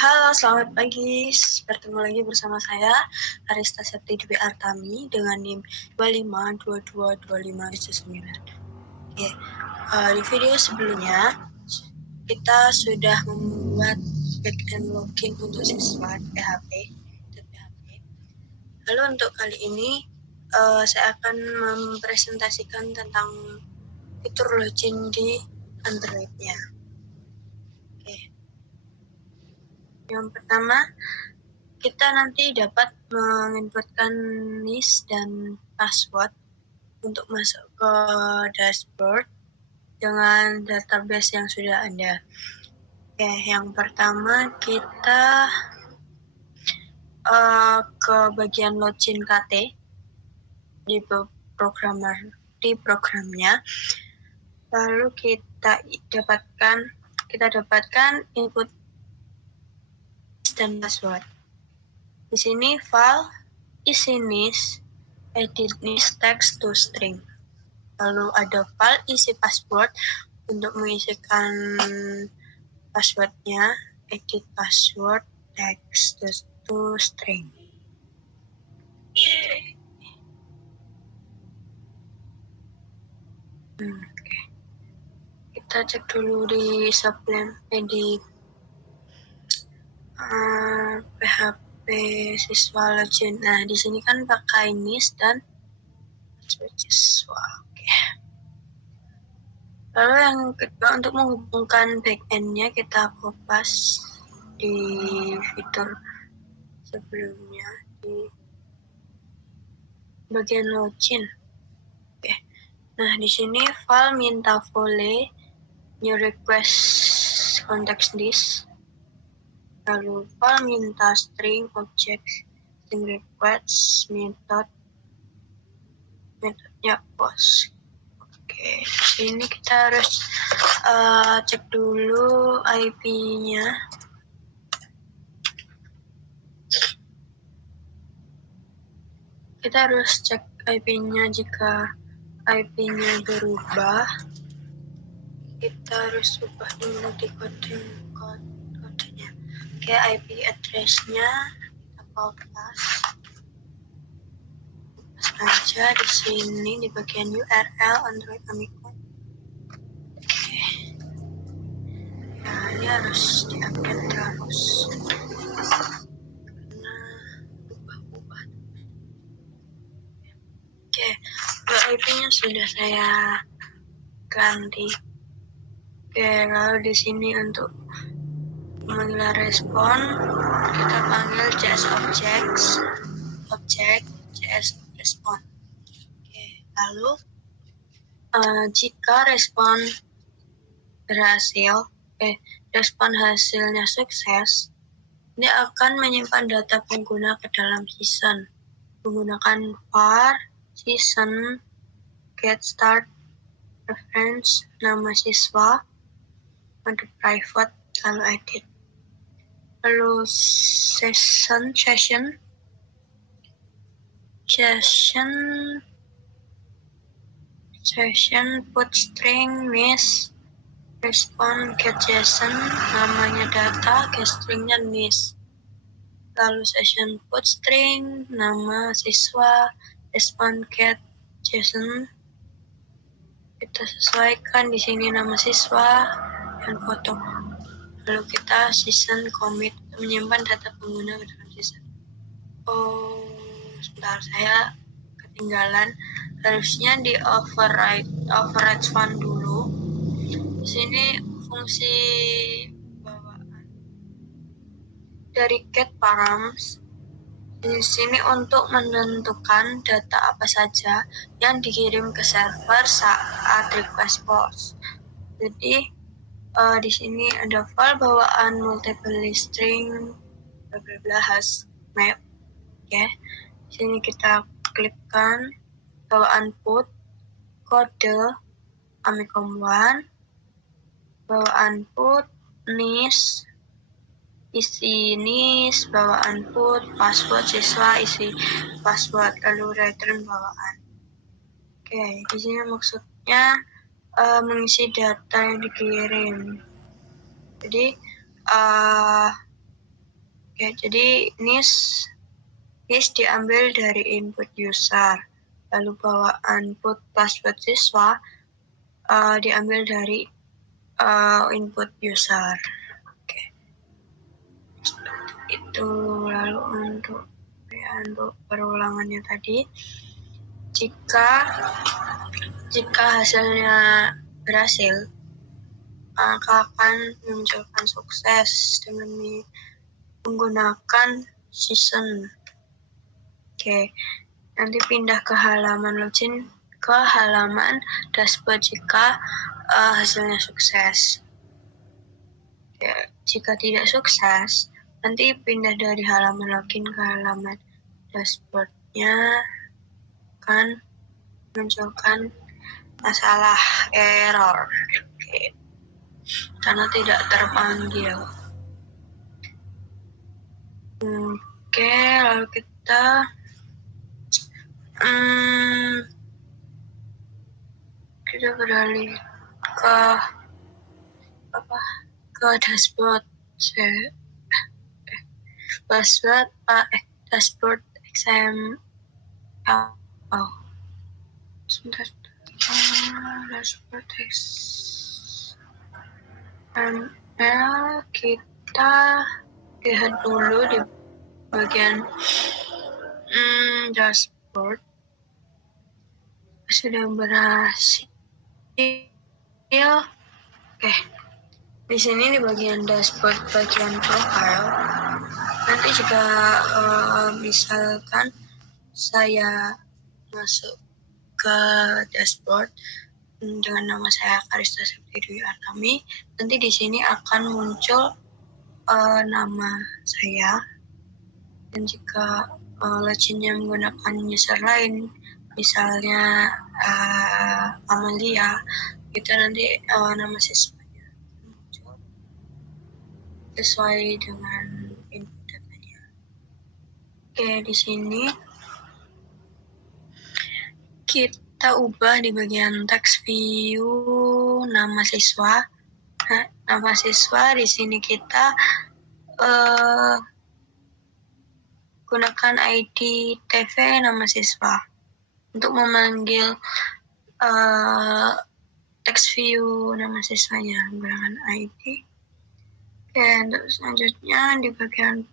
Halo, selamat pagi. Bertemu lagi bersama saya, Arista Septi Dwi Artami, dengan NIM 252225-9. Oke, di video sebelumnya, kita sudah membuat backend login untuk siswa PHP. Lalu untuk kali ini, saya akan mempresentasikan tentang fitur login di Android-nya. Oke. Yang pertama, kita nanti dapat menginputkan NIS dan password untuk masuk ke dashboard dengan database yang sudah ada. Oke, yang pertama kita ke bagian login KT di programnya. Lalu kita dapatkan input dan password. Di sini file isi NIS, edit NIS text to string. Lalu ada file isi password untuk mengisikan passwordnya, edit password text to string. Oke. Kita cek dulu di PHP siswa login. Nah, di sini kan pakai NIS dan password siswa. Oke. Lalu yang kedua, untuk menghubungkan backend-nya kita kopas di fitur sebelumnya di bagian login. Oke. Nah, di sini file minta volley new request context disk. Lalu file minta string object string request metodenya post. Oke, di sini kita harus cek dulu IP-nya. Kita harus cek IP-nya. Jika IP-nya berubah, kita harus ubah dulu di kodenya. Oke, IP address-nya kita kopas aja di sini di bagian URL Android Amico. Oke. Nah, ini harus diupdate terus karena ubah-ubah. Oke, IP-nya sudah saya ganti. Oke, lalu di sini untuk pemanggilan respon kita panggil JS object JS respon. Oke, lalu jika respon hasilnya sukses, ini akan menyimpan data pengguna ke dalam season menggunakan var season get start reference nama siswa mode private lalu edit. Lalu session put string NIS respon get JSON namanya data get stringnya NIS. Lalu session put string nama siswa respon get JSON kita sesuaikan di sini nama siswa dan foto. Lalu kita season commit menyimpan data pengguna ke dalam season. Oh, sebentar, saya ketinggalan. Harusnya di override fun dulu. Di sini fungsi bawaan dari get params. Di sini untuk menentukan data apa saja yang dikirim ke server saat request post. Jadi di sini ada file bawaan multiple string bla bla bla has map. Oke. Di sini kita klikkan bawaan put kode Amicom 1 bawaan put NIS isi NIS bawaan put password siswa isi password lalu return bawaan. Oke, di sini maksudnya mengisi data yang dikirim. Jadi Oke, jadi NIS diambil dari input user, lalu bawaan put password siswa diambil dari input user. Oke. Itu lalu untuk perulangannya tadi, jika hasilnya berhasil, maka akan munculkan sukses dengan menggunakan season. Oke, nanti pindah ke halaman login, ke halaman dashboard jika hasilnya sukses. Oke, jika tidak sukses, nanti pindah dari halaman login ke halaman dashboardnya akan munculkan masalah error. Oke. Karena tidak terpanggil. Oke, lalu kita beralih ke dashboard dashboard XML. Sebentar. Dashboard XML, kita lihat dulu di bagian dashboard. Sudah berhasil. Oke. Di sini di bagian dashboard, bagian profile, nanti jika misalkan saya masuk ke dashboard dengan nama saya Karista Septi Dwi Artami, nanti di sini akan muncul nama saya, dan jika loginnya menggunakan user lain, misalnya Amalia, itu nanti nama siswanya muncul sesuai dengan input datanya. Oke, di sini kita ubah di bagian text view nama siswa. Nah, nama siswa di sini kita gunakan ID TV nama siswa untuk memanggil text view nama siswanya menggunakan ID. Oke, untuk selanjutnya di bagian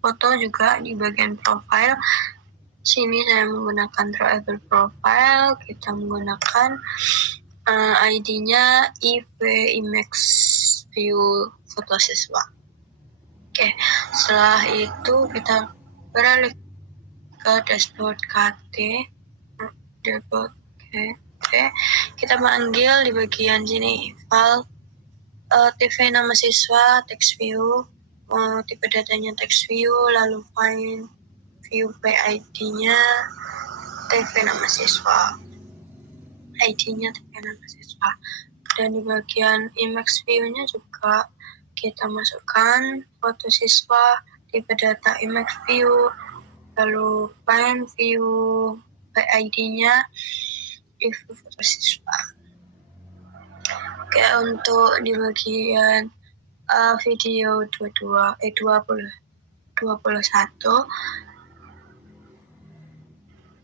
foto juga di bagian profile. Sini saya menggunakan drawable profile, kita menggunakan ID-nya IMAX view foto siswa. Oke, setelah itu kita beralih ke dashboard KT. Kita manggil di bagian sini file TV nama siswa, text view, tipe datanya text view, lalu find view by ID-nya TV nama siswa, ID-nya TV nama siswa. Dan di bagian IMAX view-nya juga kita masukkan foto siswa, tipe data IMAX view, lalu find view by ID-nya review foto siswa. Oke, untuk di bagian video 21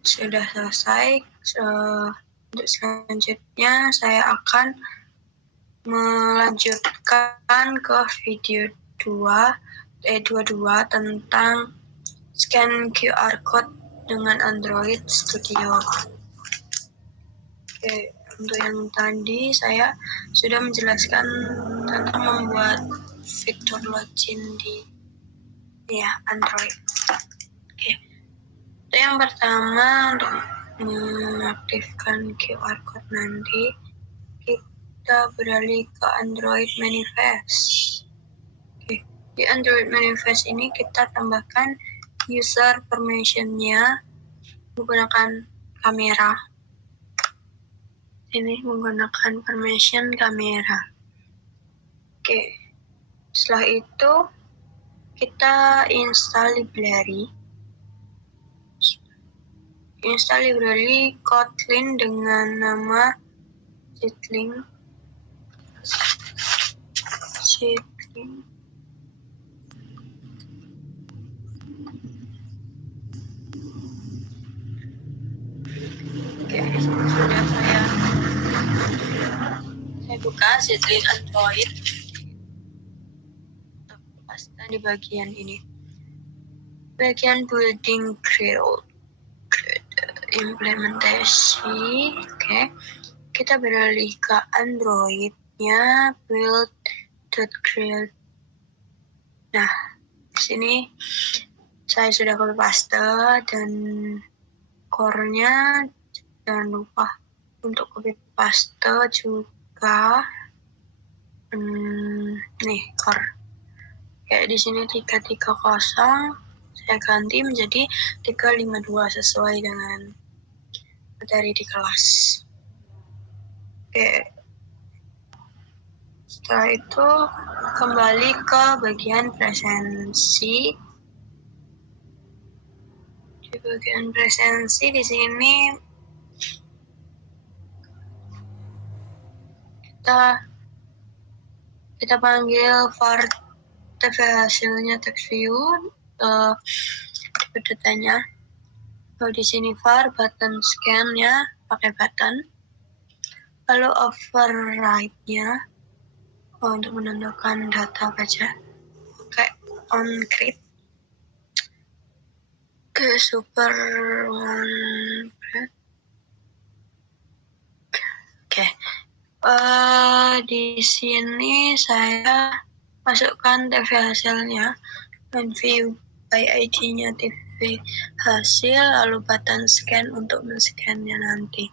sudah selesai. Untuk selanjutnya saya akan melanjutkan ke video 22 tentang scan QR code dengan Android Studio. Oke, untuk yang tadi saya sudah menjelaskan tentang membuat fitur login di Android. Oke. Yang pertama, untuk mengaktifkan QR code nanti kita beralih ke Android Manifest. Oke. Di Android Manifest ini kita tambahkan user permission-nya menggunakan kamera. Ini menggunakan permission kamera. Oke. Setelah itu kita install library. Install library Kotlin dengan nama Zitling. buka seedling Android. Pasta di bagian ini. Bagian building Gradle implementasi. Oke. Kita beralih ke Android-nya build.gradle. Nah, di sini saya sudah copy paste dan core-nya jangan lupa untuk copy paste juga. Nih core. Kayak di sini 330, saya ganti menjadi 352 sesuai dengan materi di kelas. Oke. Setelah itu kembali ke bagian presensi. Di bagian presensi di sini kita panggil var TV hasilnya text view datanya. Kalau di sini var button scan-nya pakai button. Lalu override-nya untuk menentukan data baca kayak on grid. Ke super one. Oke. Di sini saya masukkan TV hasilnya dan view by ID-nya TV hasil, lalu button scan untuk men-scan-nya nanti.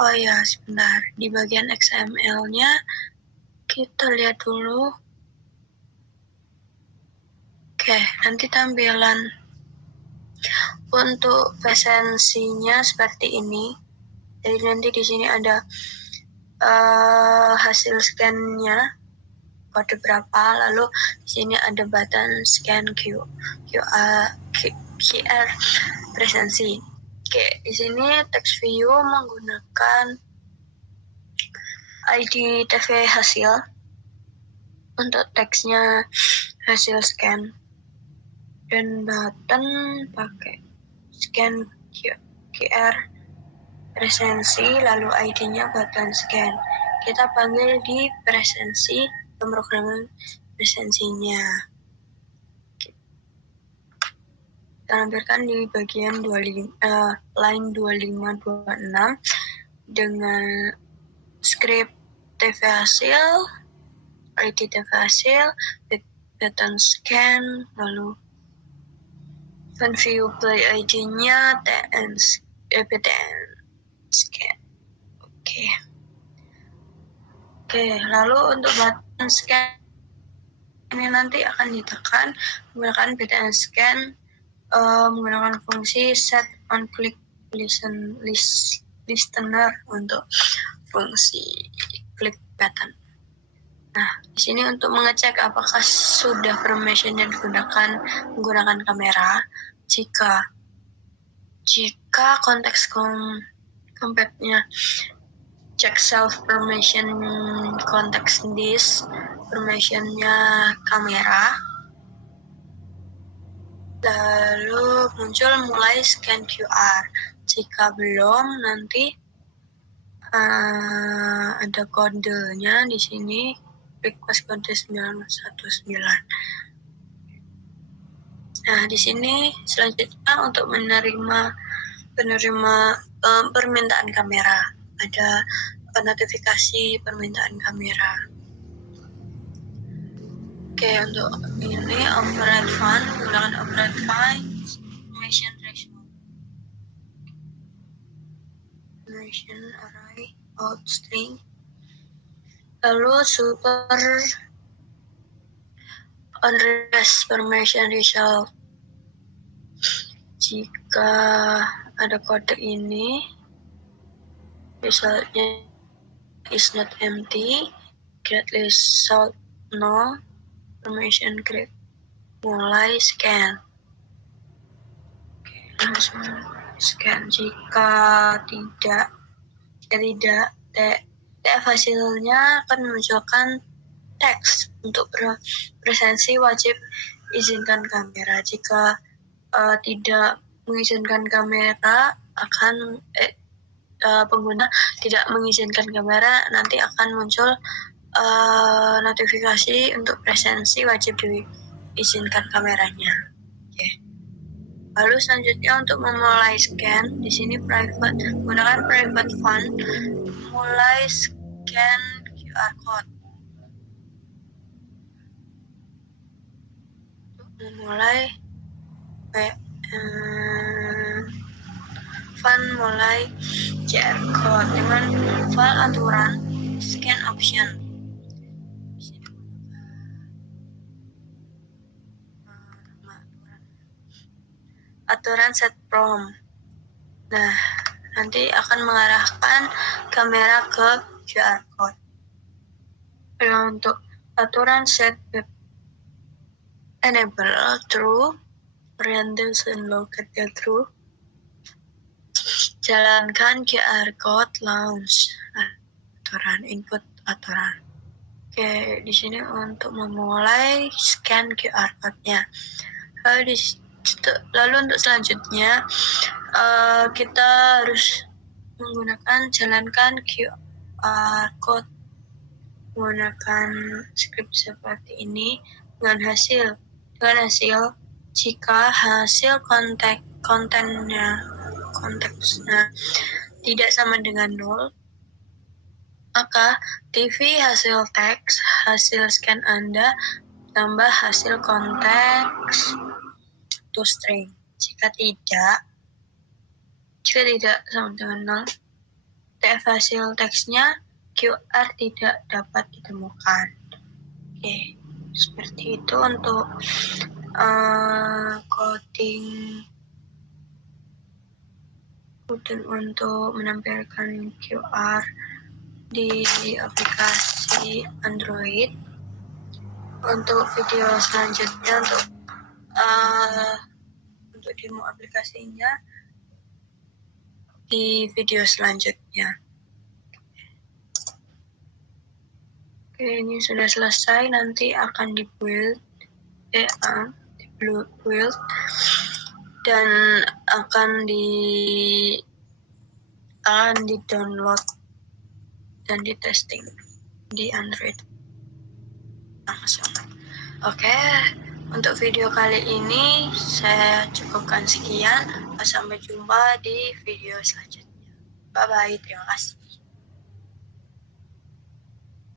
Oh ya, sebentar. Di bagian XML-nya kita lihat dulu. Oke, nanti tampilan untuk presensinya seperti ini. Jadi nanti di sini ada hasil scan-nya kode berapa, lalu di sini ada button scan QR presensi. Oke, di sini text view menggunakan ID TV hasil untuk teksnya hasil scan, dan button pakai scan QR presensi, lalu ID-nya button scan. Kita panggil di presensi pemrograman presensinya. Kita tampilkan di bagian line 2526 dengan script TV hasil, ID TV hasil, button scan, lalu view play ID-nya PTN scan. Oke, lalu untuk button scan ini nanti akan ditekan menggunakan PTN scan menggunakan fungsi set on click listener untuk fungsi klik button. Nah, di sini untuk mengecek apakah sudah permission yang digunakan menggunakan kamera. Jika konteks compactnya check self permission konteks disk permissionnya kamera, lalu muncul mulai scan QR. Jika belum, nanti ada kodenya di sini, request kode 919. Nah, di sini selanjutnya untuk menerima permintaan kamera, ada notifikasi permintaan kamera. Oke, untuk ini override fund menggunakan override fund information threshold. Information array out string. Lalu super on rest permission result. Jika ada kode ini, resultnya is not empty, get result no, permission create, mulai scan. Langsung scan. Jika tidak, TF hasilnya akan memunculkan teks untuk presensi wajib izinkan kamera. Jika tidak mengizinkan kamera, akan pengguna tidak mengizinkan kamera, nanti akan muncul notifikasi untuk presensi wajib diizinkan kameranya. Oke. Lalu selanjutnya untuk memulai scan, di sini gunakan private font, mulai scan QR code. Untuk memulai font mulai QR code dengan file aturan scan option. Aturan set prompt. Nah, nanti akan mengarahkan kamera ke QR code. Untuk aturan set web enable true, orientation located true, jalankan QR code launch. Aturan input aturan. Oke, di sini untuk memulai scan QR code-nya. Lalu untuk selanjutnya kita harus menggunakan jalankan QR code menggunakan script seperti ini dengan hasil jika hasil konteksnya tidak sama dengan 0, maka TV hasil teks hasil scan Anda tambah hasil konteks to string. Jika tidak sama dengan 0, TF hasil teksnya QR tidak dapat ditemukan. Oke, seperti itu untuk coding untuk menampilkan QR di aplikasi Android. Untuk video selanjutnya untuk demo aplikasinya di video selanjutnya. Oke, ini sudah selesai, nanti akan dibuild dan akan di-download dan di-testing di Android langsung. Oke, untuk video kali ini saya cukupkan sekian. Sampai jumpa di video selanjutnya. Bye-bye, terima kasih.